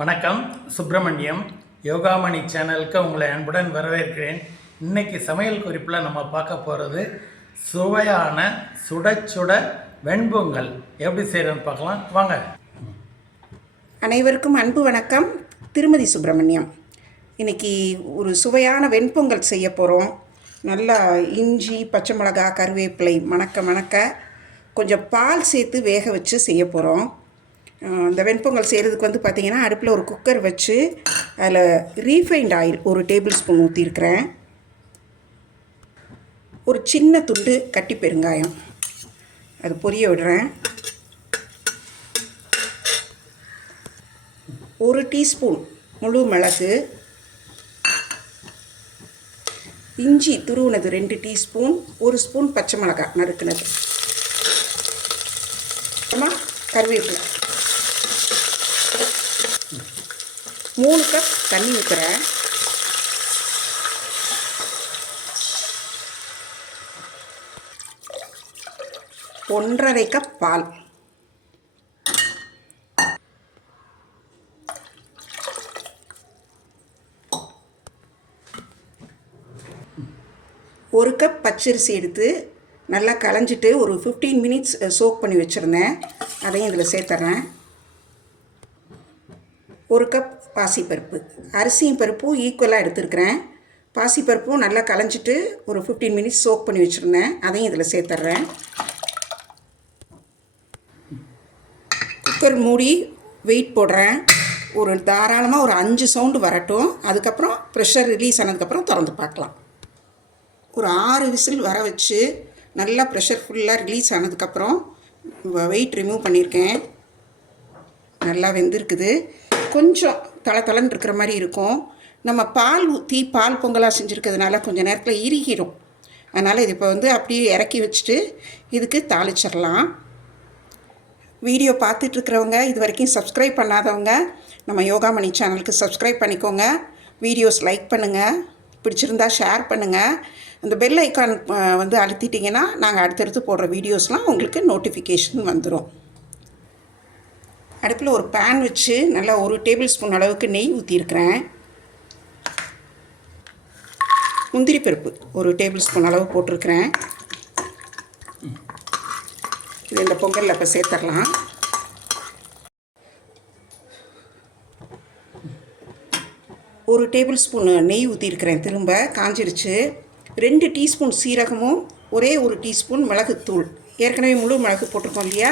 வணக்கம். சுப்பிரமணியம் யோகாமணி சேனலுக்கு உங்களை அன்புடன் வரவேற்கிறேன். இன்னைக்கு சமையல் குறிப்பில் நம்ம பார்க்க போகிறது சுவையான சுட சுட வெண்பொங்கல் எப்படி செய்கிறோன்னு பார்க்கலாம் வாங்க. அனைவருக்கும் அன்பு வணக்கம். திருமதி சுப்பிரமணியம். இன்றைக்கி ஒரு சுவையான வெண்பொங்கல் செய்ய போகிறோம். நல்லா இஞ்சி, பச்சை மிளகா, கருவேப்பிலை மணக்க கொஞ்சம் பால் சேர்த்து வேக வச்சு செய்ய போகிறோம். இந்த வெண்பொங்கல் செய்கிறதுக்கு பார்த்திங்கன்னா அடுப்பில் ஒரு குக்கர் வச்சு அதில் ரீஃபைண்ட் ஆயில் ஒரு டேபிள் ஸ்பூன் ஊற்றிருக்கிறேன். ஒரு சின்ன துண்டு கட்டி பெருங்காயம் அது பொரிய விடுறேன். 1 டீஸ்பூன் முழு மிளகு, இஞ்சி துருவுனது 2 டீஸ்பூன், 1 ஸ்பூன் பச்சை மிளகாய் நறுக்குனது, அப்புறமா கருவேப்பிலை, 3 கப் தண்ணி ஊற்றுறேன். ஒன்றரை கப் பால், ஒரு கப் பச்சரிசி எடுத்து நல்லா களைஞ்சிட்டு ஒரு 15 மினிட்ஸ் சோக் பண்ணி வச்சுருந்தேன். அதையும் இதில் சேர்த்துறேன். 1 கப் பாசிப்பருப்பு, அரிசியும் பருப்பும் ஈக்குவலாக எடுத்துருக்கிறேன். பாசிப்பருப்பும் நல்லா களைஞ்சிட்டு ஒரு 15 மினிட்ஸ் சோக் பண்ணி வச்சுருந்தேன். அதையும் இதில் சேர்த்துட்றேன். குக்கர் மூடி வெயிட் போடுறேன். ஒரு தாராளமாக ஒரு 5 சவுண்டு வரட்டும். அதுக்கப்புறம் ப்ரெஷர் ரிலீஸ் ஆனதுக்கப்புறம் திறந்து பார்க்கலாம். ஒரு 6 விசில் வர வச்சு நல்லா ப்ரெஷர் ஃபுல்லாக ரிலீஸ் ஆனதுக்கப்புறம் வெயிட் ரிமூவ் பண்ணியிருக்கேன். நல்லா வெந்திருக்குது. கொஞ்சம் தளன்னு இருக்கிற மாதிரி இருக்கும். நம்ம பால் ஊற்றி பால் பொங்கலாக செஞ்சுருக்கிறதுனால கொஞ்சம் நேரத்தில் இறுகிடும். அதனால் இது இப்போ அப்படியே இறக்கி வச்சுட்டு இதுக்கு தாளிச்சிடலாம். வீடியோ பார்த்துட்ருக்கிறவங்க இது வரைக்கும் சப்ஸ்கிரைப் பண்ணாதவங்க நம்ம யோகாமணி சேனலுக்கு சப்ஸ்கிரைப் பண்ணிக்கோங்க. வீடியோஸ் லைக் பண்ணுங்கள், பிடிச்சிருந்தா ஷேர் பண்ணுங்கள். அந்த பெல் ஐக்கான் அழுத்திட்டிங்கன்னா நாங்கள் அடுத்தடுத்து போடுற வீடியோஸ்லாம் உங்களுக்கு நோட்டிஃபிகேஷன் வந்துடும். அடுப்பில் ஒரு பேன் வச்சு நல்லா 1 டேபிள் ஸ்பூன் அளவுக்கு நெய் ஊற்றிருக்கிறேன். முந்திரி பருப்பு 1 டேபிள் ஸ்பூன் அளவு போட்டிருக்கிறேன். இது இந்த பொங்கலில் இப்போ சேர்த்துடலாம். ஒரு டேபிள் ஸ்பூன் நெய் ஊற்றிருக்கிறேன். திரும்ப காஞ்சிருச்சு. 2 டீஸ்பூன் சீரகமும் ஒரே 1 டீஸ்பூன் மிளகுத்தூள். ஏற்கனவே முழு மிளகு போட்டிருக்கோம் இல்லையா,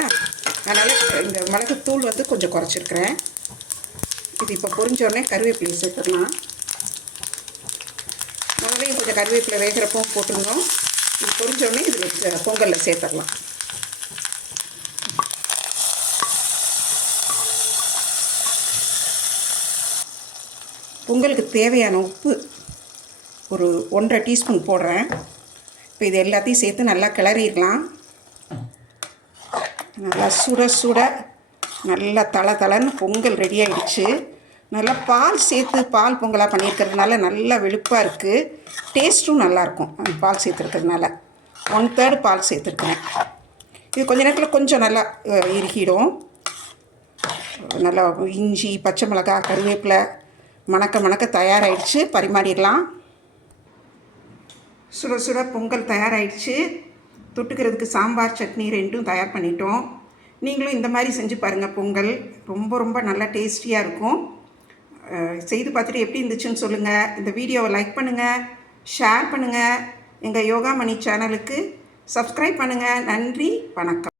அதனால் இந்த மிளகுத்தூள் கொஞ்சம் குறைச்சிருக்கிறேன். இது இப்போ பொரிஞ்சோடனே கருவேப்பிலை சேர்த்துடலாம். முதலையும் கொஞ்சம் கருவேப்பிலை வேகிறப்போ போட்டுருந்தோம். இது பொரிஞ்சோடனே இதில் பொங்கலில் சேர்த்துடலாம். பொங்கலுக்கு தேவையான உப்பு ஒரு 1.5 டீஸ்பூன் போடுறேன். இப்போ இது எல்லாத்தையும் சேர்த்து நல்லா கிளறிடலாம். நல்லா சுட நல்லா தளன்னு பொங்கல் ரெடி ஆகிடுச்சு. நல்லா பால் சேர்த்து பால் பொங்கலாக பண்ணியிருக்கிறதுனால நல்லா வெளுப்பாக இருக்குது. டேஸ்ட்டும் நல்லாயிருக்கும். பால் சேர்த்துருக்கிறதுனால 1/3 பால் சேர்த்துருக்கேன். இது கொஞ்ச நேரத்தில் கொஞ்சம் நல்லா இறுகிடும். நல்லா இஞ்சி, பச்சை மிளகா, கருவேப்பிலை மணக்க தயாராகிடுச்சு. பரிமாறிடலாம். சுட பொங்கல் தயாராகிடுச்சு. தொட்டுக்கிறதுக்கு சாம்பார், சட்னி 2ம் தயார் பண்ணிட்டோம். நீங்களும் இந்த மாதிரி செஞ்சு பாருங்கள். பொங்கல் ரொம்ப நல்லா டேஸ்டியாக இருக்கும். செய்து பார்த்துட்டு எப்படி இருந்துச்சுன்னு சொல்லுங்கள். இந்த வீடியோவை லைக் பண்ணுங்கள், ஷேர் பண்ணுங்கள். எங்கள் யோகாமணி சேனலுக்கு சப்ஸ்கிரைப் பண்ணுங்கள். நன்றி, வணக்கம்.